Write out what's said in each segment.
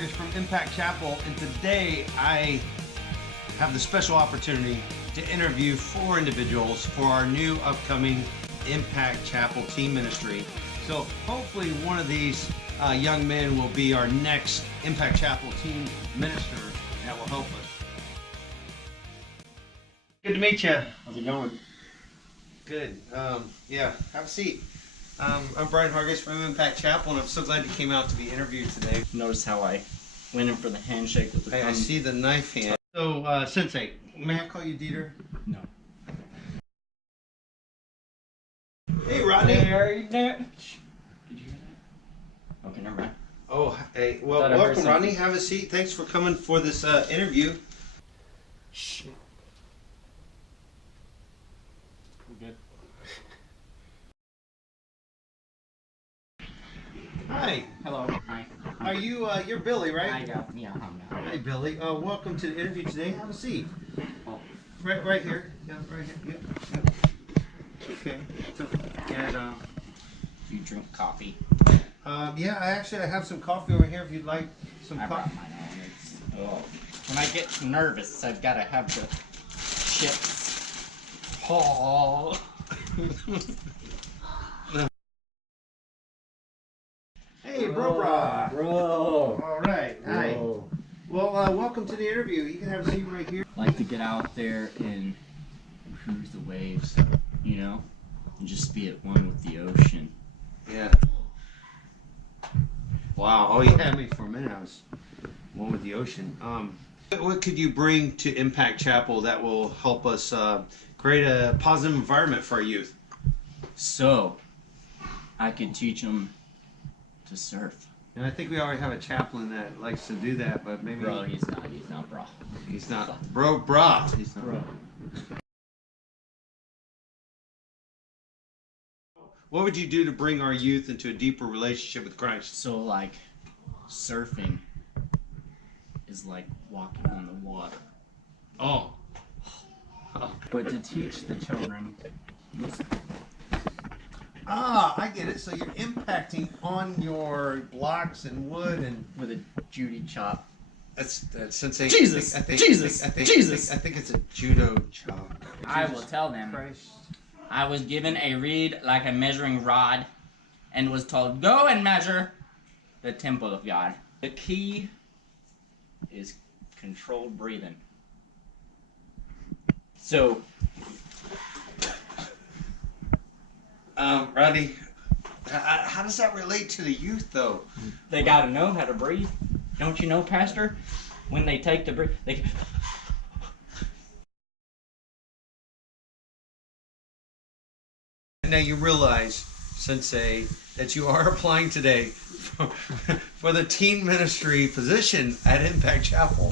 Hargis from Impact Chapel, and today I have the special opportunity to interview 4 individuals for our new upcoming Impact Chapel team ministry. So hopefully one of these young men will be our next Impact Chapel team minister that will help us. Good to meet you. How's it going? Good. Yeah, have a seat. I'm Brian Hargis from Impact Chapel, and I'm so glad you came out to be interviewed today. Notice how I went in for the handshake with the Hey, I see the knife hand. So, Sensei, may I call you Dieter? No. Hey, Rodney. Did you hear that? Okay, never mind. Oh, hey. Well, Thought I heard welcome, something. Rodney. Have a seat. Thanks for coming for this interview. Shh. We're good. Hi. Hello. Hi. Are you, you're Billy, right? Yeah, Hi, Billy. Welcome to the interview today. Have a seat. Oh. Right here. Yeah, right here. Yep. Okay. So, and, You drink coffee? yeah, I have some coffee over here if you'd like some I coffee. brought mine on. When I get nervous, I've got to have the chips. Oh. Hey, bro. All right. Hi. Bro. Well, welcome to the interview. You can have a seat right here. Like to get out there and cruise the waves, you know, and just be at one with the ocean. Yeah. Wow. Oh, you had me for a minute. I was one with the ocean. What could you bring to Impact Chapel that will help us create a positive environment for our youth? So, I could teach them to surf. And I think we already have a chaplain that likes to do that, but maybe Bro, he's not bro. he's not. Brah. He's not. Bro. What would you do to bring our youth into a deeper relationship with Christ? So, like, surfing is like walking on the water. Oh. But to teach the children, Ah, I get it. So you're impacting on your blocks and wood and with a Judy chop. that's Sensei. Jesus! I think Jesus! I think it's a judo chop. I will tell them. Christ. I was given a reed like a measuring rod and was told, go and measure the temple of God. The key is controlled breathing. So, Rodney, how does that relate to the youth, though? They gotta know how to breathe. Don't you know, Pastor? When they take the breath, they Now you realize, Sensei, that you are applying today for the teen ministry position at Impact Chapel.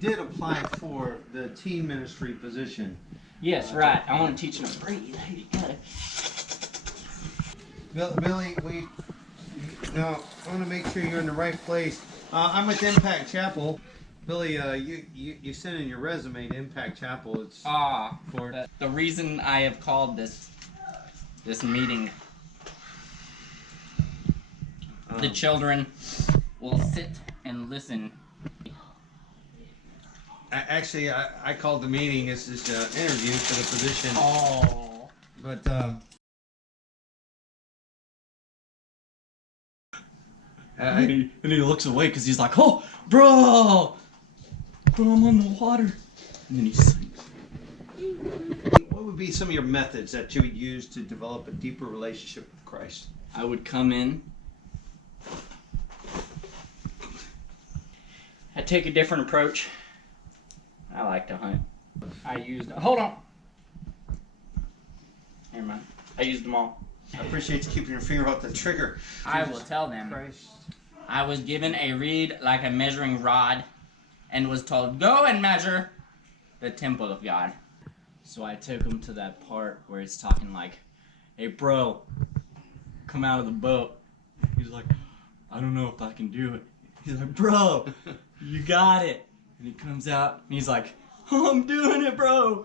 You did apply for the teen ministry position. Yes, right. I want to teach them to breathe. Hey, you gotta. Billy, I want to make sure you're in the right place. I'm with Impact Chapel. Billy, you sent in your resume to Impact Chapel. It's for The reason I have called this meeting, the children will sit and listen. actually I called the meeting. It's just an interview for the position. Oh. But and he looks away because he's like, oh, bro, I'm on the water. And then he sinks. what would be some of your methods that you would use to develop a deeper relationship with Christ? I would come in. I take a different approach. I like to hunt. I used. Hold on. Never mind. I used them all. I appreciate you keeping your finger off the trigger. I will tell them. Christ. I was given a reed like a measuring rod and was told, go and measure the temple of God. So I took him to that part where it's talking like, hey, bro, come out of the boat. He's like, I don't know if I can do it. He's like, bro, you got it. And he comes out and he's like, oh, I'm doing it, bro.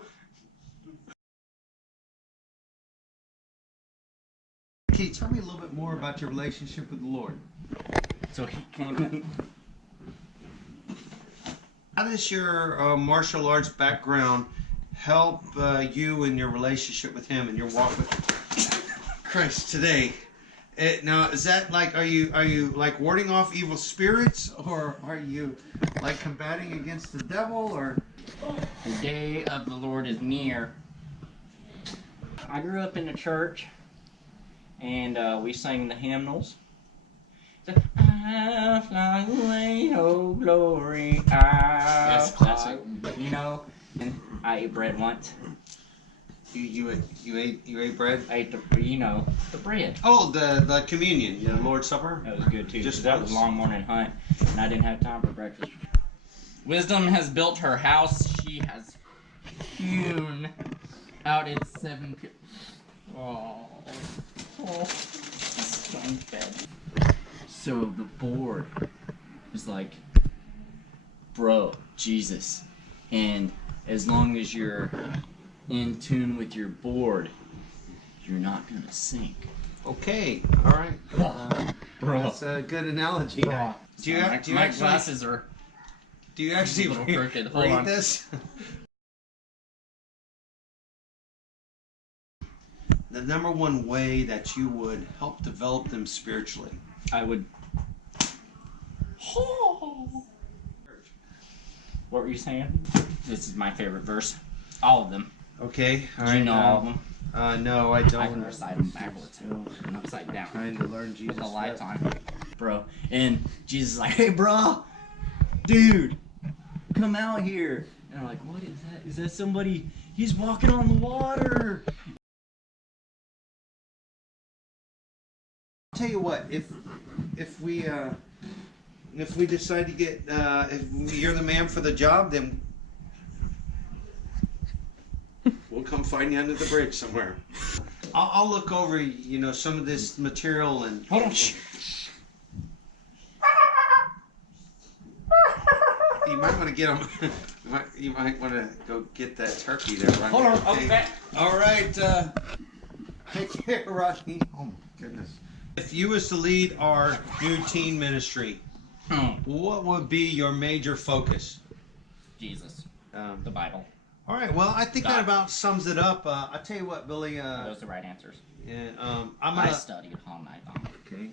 Can you tell me a little bit more about your relationship with the Lord? So he came in. How does your martial arts background help you in your relationship with Him and your walk with Christ today? Now, is that like, are you like warding off evil spirits, or are you like combating against the devil, or? The day of the Lord is near. I grew up in the church, and we sang the hymnals. I fly away, oh glory. That's classic. You know, and I ate bread once. You ate bread? I ate the the bread. Oh, the communion, the Lord's Supper. That was good too. Just that was a long morning hunt, and I didn't have time for breakfast. Wisdom has built her house. She has hewn out its 7 pillars. Strange bed. So the board is like, bro, Jesus. And as long as you're in tune with your board, you're not gonna sink. Okay, all right. Bro. That's a good analogy. Bro. Do you My actually glasses are read crooked. Hold on. this? The number one way that you would help develop them spiritually. I would. What were you saying? This is my favorite verse. All of them. Okay, all Do right. you know all of them? No, I I don't. can recite them backwards and upside down. Trying to learn Jesus. With a lifetime, bro. And Jesus is like, hey, bro, dude, come out here. And I'm like, what is that? Is that somebody? He's walking on the water. I'll tell you what, if we decide to get if you're the man for the job, then we'll come find you under the bridge somewhere. I'll look over, some of this material and Hold on. you might want to get them. You might want to go get that turkey there. Right Hold there. on. Okay. All right. Take care, Rodney. Oh my goodness. If you was to lead our new teen ministry, what would be your major focus? Jesus. The Bible. All right. Well, I think that God. about sums it up. I tell you what, Billy. Those are the right answers. Yeah, I gonna. studied all night long. Okay.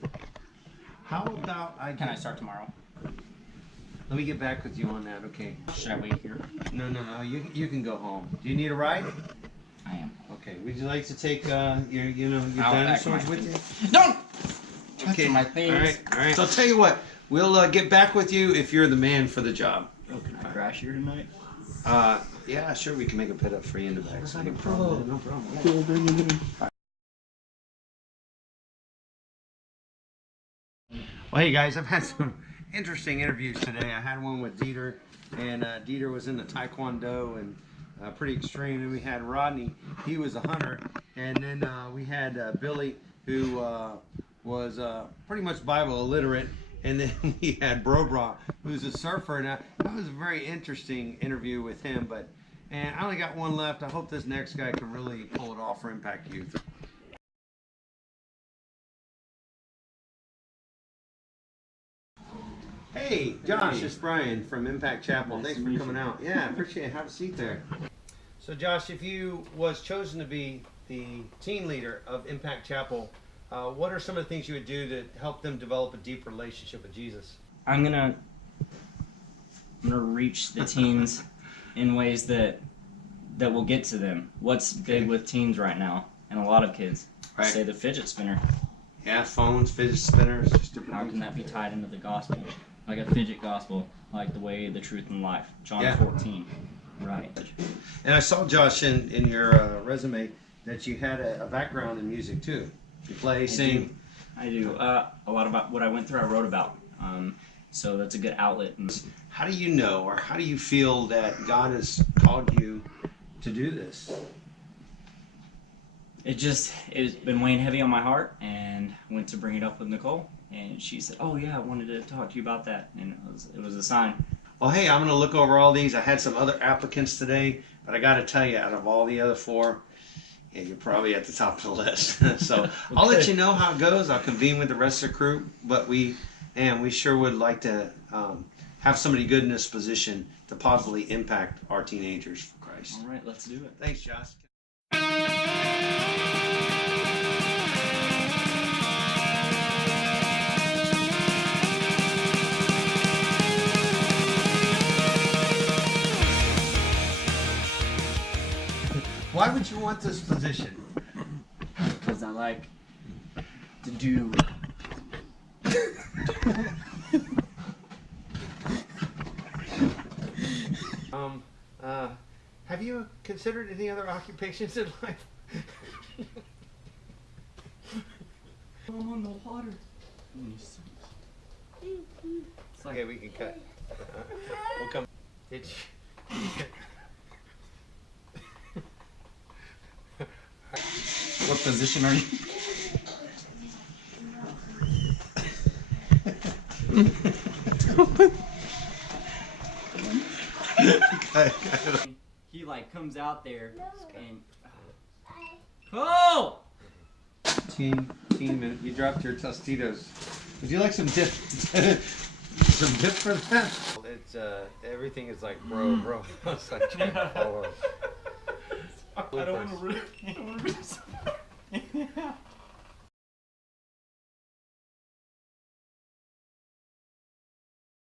How about Can I start tomorrow? Let me get back with you on that. Okay. Should I wait here? No. You can go home. Do you need a ride? I am. Okay. Would you like to take your I'll dinosaurs pack my with you? things. Don't. Okay. My things. All right. So I'll tell you what. We'll get back with you if you're the man for the job. Oh, can I crash here tonight? Yeah, sure. We can make a pit up for you in the back. Like a No pro. No problem. Cool, bring it in. Well, hey guys, I've had some interesting interviews today. I had one with Dieter, and Dieter was in the Taekwondo and pretty extreme. And we had Rodney, he was a hunter, and then we had Billy, who was pretty much Bible illiterate, and then we had Bro, who's a surfer. And that was a very interesting interview with him. And I only got one left. I hope this next guy can really pull it off for Impact Youth. Hey, Josh, it's Brian from Impact Chapel. Thanks for coming out. Yeah, appreciate it. Have a seat there. So, Josh, if you was chosen to be the teen leader of Impact Chapel, what are some of the things you would do to help them develop a deep relationship with Jesus? I'm gonna reach the teens in ways that will get to them. What's big with teens right now, and a lot of kids? Right. Say the fidget spinner. Yeah, phones, fidget spinners. Just different How things. can that be tied into the gospel? Like a fidget gospel, like the way, the truth, and life. John Yeah. 14. Right. And I saw, Josh, in your resume that you had a background in music too. You play, sing. I do. A lot about what I went through, I wrote about. So that's a good outlet. And How do you know, or how do you feel that God has called you to do this? it's been weighing heavy on my heart, and went to bring it up with Nicole, and she said, "Oh yeah, I wanted to talk to you about that," and it was a sign. Well, hey, I'm going to look over all these. I had some other applicants today, but I got to tell you, out of all the other 4, yeah, you're probably at the top of the list. So I'll let you know how it goes. I'll convene with the rest of the crew, but we sure would like to have somebody good in this position to positively impact our teenagers for Christ. All right, let's do it. Thanks, Josh. Why would you want this position? Because I like to do. Have you considered any other occupations in life? I'm on the water. It's like, Okay, we can cut. We'll come. what position are you? He like comes out there and oh! Team minute. You dropped your Tostitos. Would you like some dip? Some dip for that? It's everything is like bro. It's like trying to follow. I don't want to ruin